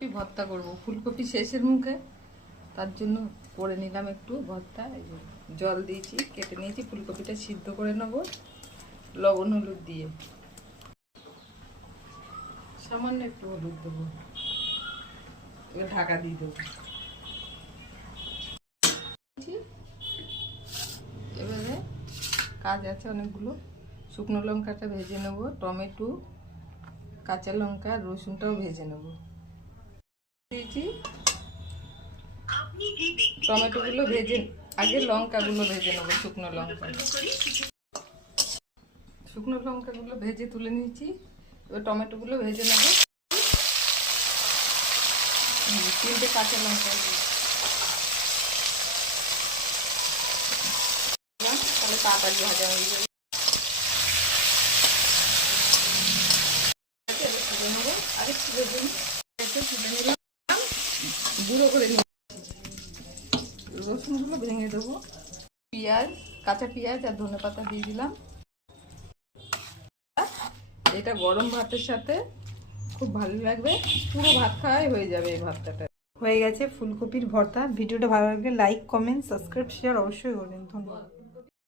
ভর্তা করব ফুলকপি শেষের মুখে, তার জন্য করে নিলাম একটু ভর্তা। জল দিয়েছি, কেটে নিয়েছি, ফুলকপিটা সিদ্ধ করে নেব লবণ হলুদ দিয়ে। সামান্য একটু হলুদ দেবো, ঢাকা দিয়ে দেবো। এবারে কাজ আছে অনেকগুলো। শুকনো লঙ্কাটা ভেজে নেব, টমেটো, কাঁচা লঙ্কা, রসুনটাও ভেজে নেব। দিয়েছি টমেটোগুলো ভেজে, আগে লঙ্কাগুলো ভেজে নেবো। শুকনো লঙ্কাগুলো ভেজে তুলে নিয়েছি। এবার টমেটোগুলো ভেজে নেব। 3টে কাঁচা লঙ্কা, তাহলে তাড়াতাড়ি ভাজা হয়ে যাবে। তুলে নেবো, আরেকটু ভেজে তুলে নিলাম, গুঁড়ো করে নিয়ে রসুনগুলো ভেঙে দেবো। পেঁয়াজ, কাঁচা পেঁয়াজ আর ধনেপাতা দিয়ে দিলাম। এটা গরম ভাতের সাথে খুব ভালো লাগবে, পুরো ভাত খাওয়াই হয়ে যাবে এই ভর্তাটা। হয়ে গেছে ফুলকপির ভর্তা। ভিডিওটা ভালো লাগলে লাইক, কমেন্ট, সাবস্ক্রাইব, শেয়ার অবশ্যই করবেন। ধন্যবাদ।